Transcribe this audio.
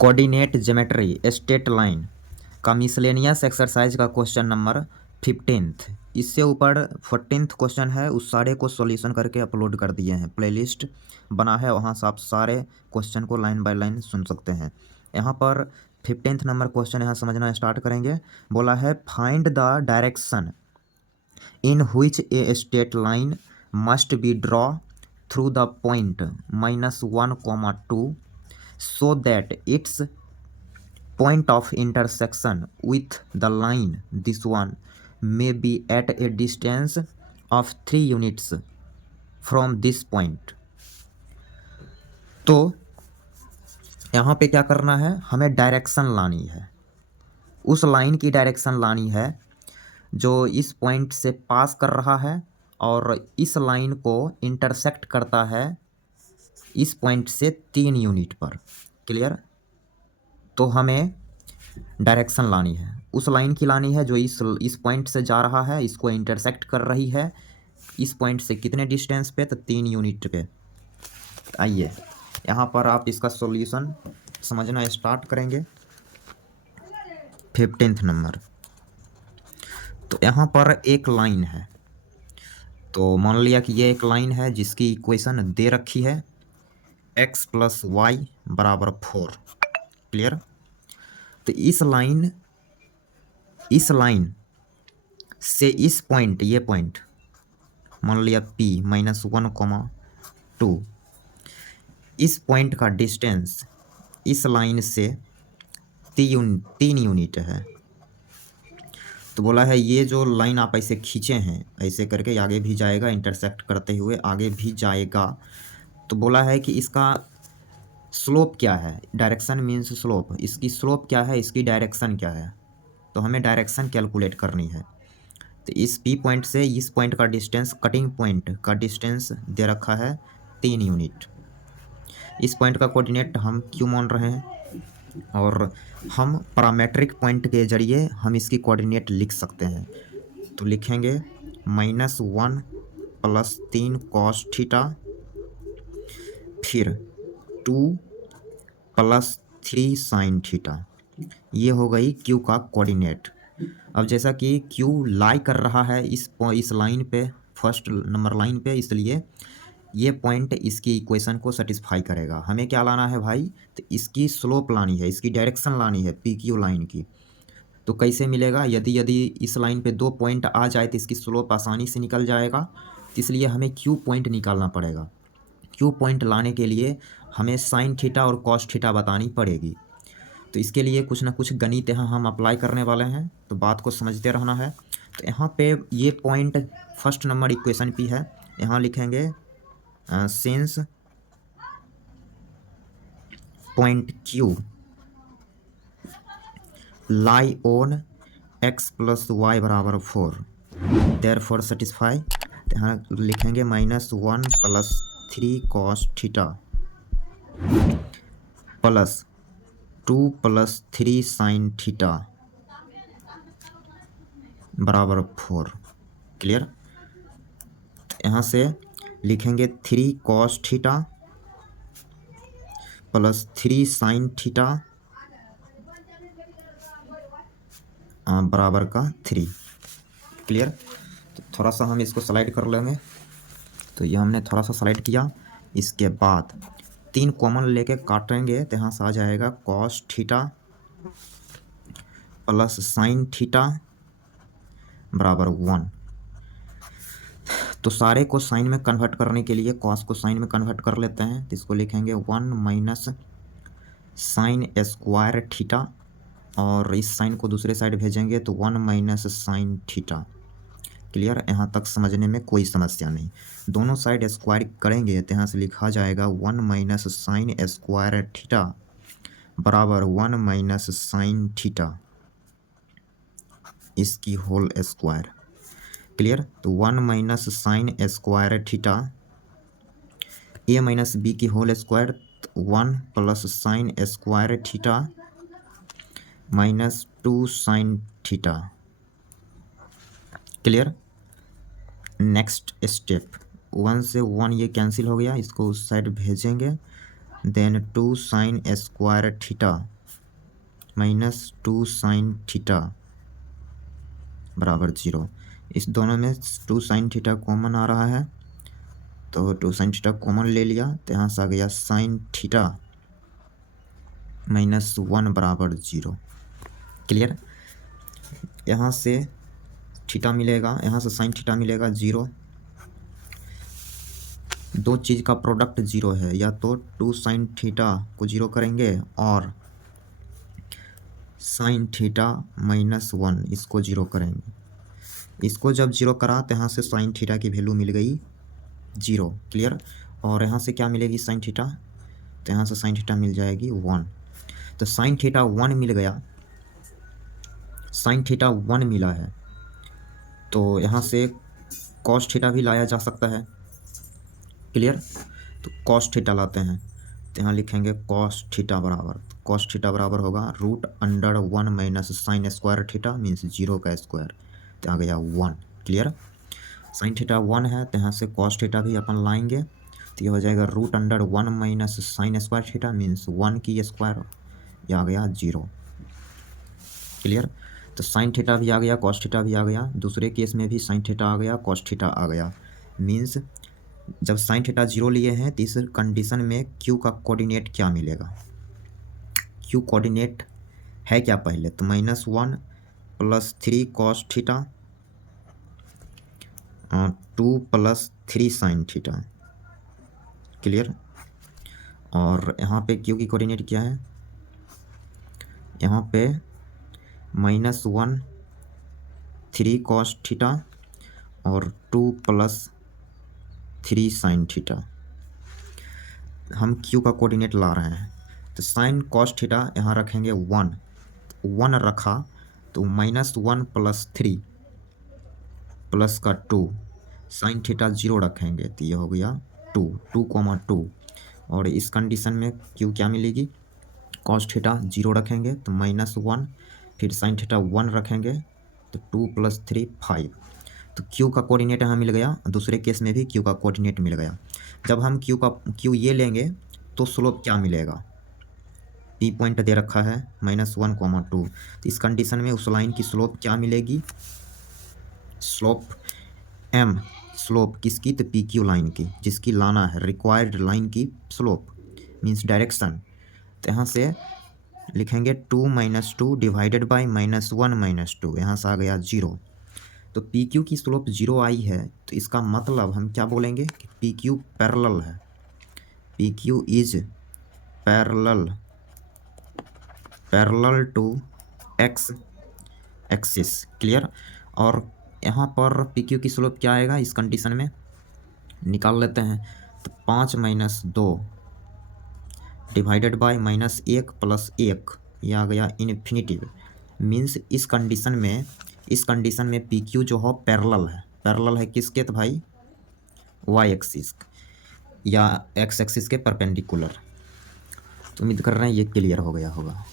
Coordinate geometry straight line का miscellaneous exercise का question number 15th। इससे ऊपर 14th क्वेश्चन है, उस सारे को सॉल्यूशन करके अपलोड कर दिए हैं, प्लेलिस्ट बना है, वहाँ से आप सारे क्वेश्चन को लाइन बाय लाइन सुन सकते हैं। यहाँ पर 15th नंबर क्वेश्चन यहाँ समझना स्टार्ट करेंगे। बोला है find the direction in which a straight line must be draw through the point -1, 2 so that its point of intersection with the line this one may be at a distance of 3 units from this point। तो यहाँ पे क्या करना है, हमें direction लानी है, उस लाइन की डायरेक्शन लानी है जो इस पॉइंट से पास कर रहा है और इस लाइन को इंटरसेक्ट करता है इस पॉइंट से 3 यूनिट पर। क्लियर? तो हमें डायरेक्शन लानी है, उस लाइन की लानी है जो इस पॉइंट से जा रहा है, इसको इंटरसेक्ट कर रही है इस पॉइंट से कितने डिस्टेंस पे, तो 3 यूनिट पे। आइए यहाँ पर आप इसका सॉल्यूशन समझना स्टार्ट करेंगे। 15th नंबर, तो यहाँ पर एक लाइन है, तो मान लिया कि ये एक लाइन है जिसकी इक्वेशन दे रखी है x + y = 4। क्लियर? तो इस लाइन से इस पॉइंट, ये पॉइंट मान लिया p -1, 2, इस पॉइंट का डिस्टेंस इस लाइन से 3 यूनिट है। तो बोला है ये जो लाइन आप ऐसे खींचे हैं, ऐसे करके आगे भी जाएगा, इंटरसेक्ट करते हुए आगे भी जाएगा। तो बोला है कि इसका स्लोप क्या है, डायरेक्शन मीन्स स्लोप, इसकी स्लोप क्या है, इसकी डायरेक्शन क्या है, तो हमें डायरेक्शन कैलकुलेट करनी है। तो इस पी पॉइंट से इस पॉइंट का डिस्टेंस, कटिंग पॉइंट का डिस्टेंस दे रखा है 3 यूनिट। इस पॉइंट का कोऑर्डिनेट हम क्यू मान रहे हैं और हम पैरामेट्रिक पॉइंट के जरिए हम इसकी कोऑर्डिनेट लिख सकते हैं। तो लिखेंगे -1 + 3 cos थीटा, फिर 2 + 3 sin थीटा। ये हो गई क्यू का कोऑर्डिनेट। अब जैसा कि क्यू लाई कर रहा है इस लाइन पे, फर्स्ट नंबर लाइन पे, इसलिए ये पॉइंट इसकी इक्वेशन को सेटिस्फाई करेगा। हमें क्या लाना है भाई, तो इसकी स्लोप लानी है, इसकी डायरेक्शन लानी है पी क्यू लाइन की। तो कैसे मिलेगा, यदि इस लाइन पे 2 पॉइंट आ जाए तो इसकी स्लोप आसानी से निकल जाएगा, तो इसलिए हमें क्यू पॉइंट निकालना पड़ेगा। क्यू पॉइंट लाने के लिए हमें साइन थीटा और कॉस थीटा बतानी पड़ेगी। तो इसके लिए कुछ ना कुछ गणित यहाँ हम अप्लाई करने वाले हैं, तो बात को समझते रहना है। तो यहाँ पे ये पॉइंट फर्स्ट नंबर इक्वेशन पे है, यहाँ लिखेंगे since point Q lie on x + y = 4 therefore satisfy. यहाँ लिखेंगे -1 + 3 cos theta + 2 + 3 sin theta = 4। Clear? यहाँ से लिखेंगे 3 cos थीटा + 3 sin थीटा बराबर का 3। क्लियर? तो थोड़ा सा हम इसको स्लाइड कर लेंगे, तो ये हमने थोड़ा सा स्लाइड किया। इसके बाद 3 कॉमन लेके काटेंगे, तो यहाँ से आ जाएगा cos थीटा + sin थीटा = 1। तो सारे को साइन में कन्वर्ट करने के लिए cos को साइन में कन्वर्ट कर लेते हैं, तो इसको लिखेंगे 1 - sin स्क्वायर थीटा, और इस साइन को दूसरे साइड भेजेंगे तो 1 - sin थीटा। क्लियर? यहाँ तक समझने में कोई समस्या नहीं। दोनों साइड स्क्वायर करेंगे तो यहाँ से लिखा जाएगा 1 - sin स्क्वायर थीटा बराबर 1 - sin थीटा इसकी होल स्क्वायर। क्लियर? तो 1 - sin square theta a - b की whole square, 1 + sin square theta -2 sin theta. Clear? Next step 1 से 1 ये कैंसिल हो गया, इसको उस साइड भेजेंगे then 2 sine square theta minus 2 sine theta बराबर 0। इस दोनों में 2 साइन थीटा कॉमन आ रहा है, तो 2 साइन थीटा कॉमन ले लिया, तो यहाँ से आ गया साइन थीटा -1 बराबर 0। क्लियर। यहाँ से थीटा मिलेगा, यहाँ से साइन थीटा मिलेगा 0। दो चीज़ का प्रोडक्ट 0 है, या तो 2 साइन थीटा को 0 करेंगे और साइन थीटा -1 इसको 0 करेंगे। इसको जब 0 करा तो यहाँ से साइन थीटा की वैल्यू मिल गई 0। क्लियर। और यहाँ से क्या मिलेगी साइन थीटा, तो यहाँ से साइन थीटा मिल जाएगी 1। तो साइन थीटा 1 मिल गया, साइन थीटा 1 मिला है, तो यहाँ से कॉस थीटा भी लाया जा सकता है। क्लियर। तो कॉस थीटा लाते हैं, तो यहाँ लिखेंगे कॉस थीटा बराबर, कॉस थीटा बराबर होगा √1 minus sign square theta means 0 का स्क्वायर, तो आ गया 1। क्लियर। साइन थीटा 1 है, तो यहाँ से कॉस थीटा भी अपन लाएंगे, तो ये हो जाएगा √1 minus sign square theta means 1 की स्क्वायर, ये आ गया 0। क्लियर। तो साइन थीटा भी आ गया, कॉस थीटा भी आ गया, दूसरे केस में भी साइन थीटा आ गया, कॉस थीटा आ गया। मीन्स जब साइन थीटा 0 लिए हैं तो इस कंडीशन में क्यू का कोऑर्डिनेट क्या मिलेगा, क्यू कोऑर्डिनेट है क्या पहले, तो -1 + 3 cos theta 2 + 3 sine theta. Clear. और यहाँ पे क्यू की कोऑर्डिनेट क्या है, यहाँ पे -1 3 कॉस थीटा और 2 + 3 साइन थीटा। हम क्यू का कोऑर्डिनेट ला रहे हैं, तो साइन कॉस थीटा यहाँ रखेंगे 1 रखा, तो -1 + 3 प्लस का 2 साइन थीटा 0 रखेंगे, तो ये हो गया 2 और इस कंडीशन में क्यू क्या मिलेगी, कॉस थीटा 0 रखेंगे तो -1, फिर साइन थीटा 1 रखेंगे तो 2 + 3 5। तो क्यू का कोऑर्डिनेट यहाँ मिल गया, दूसरे केस में भी क्यू का कोऑर्डिनेट मिल गया। जब हम क्यू ये लेंगे तो स्लोप क्या मिलेगा, पी पॉइंट दे रखा है -1, 2, तो इस कंडीशन में उस लाइन की स्लोप क्या मिलेगी, स्लोप m, स्लोप किसकी, तो पी क्यू लाइन की, जिसकी लाना है रिक्वायर्ड लाइन की स्लोप मीन्स डायरेक्शन। तो यहाँ से लिखेंगे 2 - 2 डिवाइडेड बाई -1 - 2, यहाँ से आ गया 0। तो पी क्यू की स्लोप 0 आई है, तो इसका मतलब हम क्या बोलेंगे कि पी क्यू पैरेलल है, P Q is parallel to x axis. Clear. और यहाँ पर पी क्यू की स्लोप क्या आएगा, इस कंडीशन में निकाल लेते हैं, तो 5 - 2 डिवाइडेड बाई -1 + 1, ये आ गया इन्फिनिटिव। मीन्स इस कंडीशन में पी क्यू जो हो पैरेलल है किसके, तो भाई वाई एक्सिस या एक्स एक्सिस के परपेंडिकुलर। तो उम्मीद कर रहे हैं ये क्लियर हो गया होगा।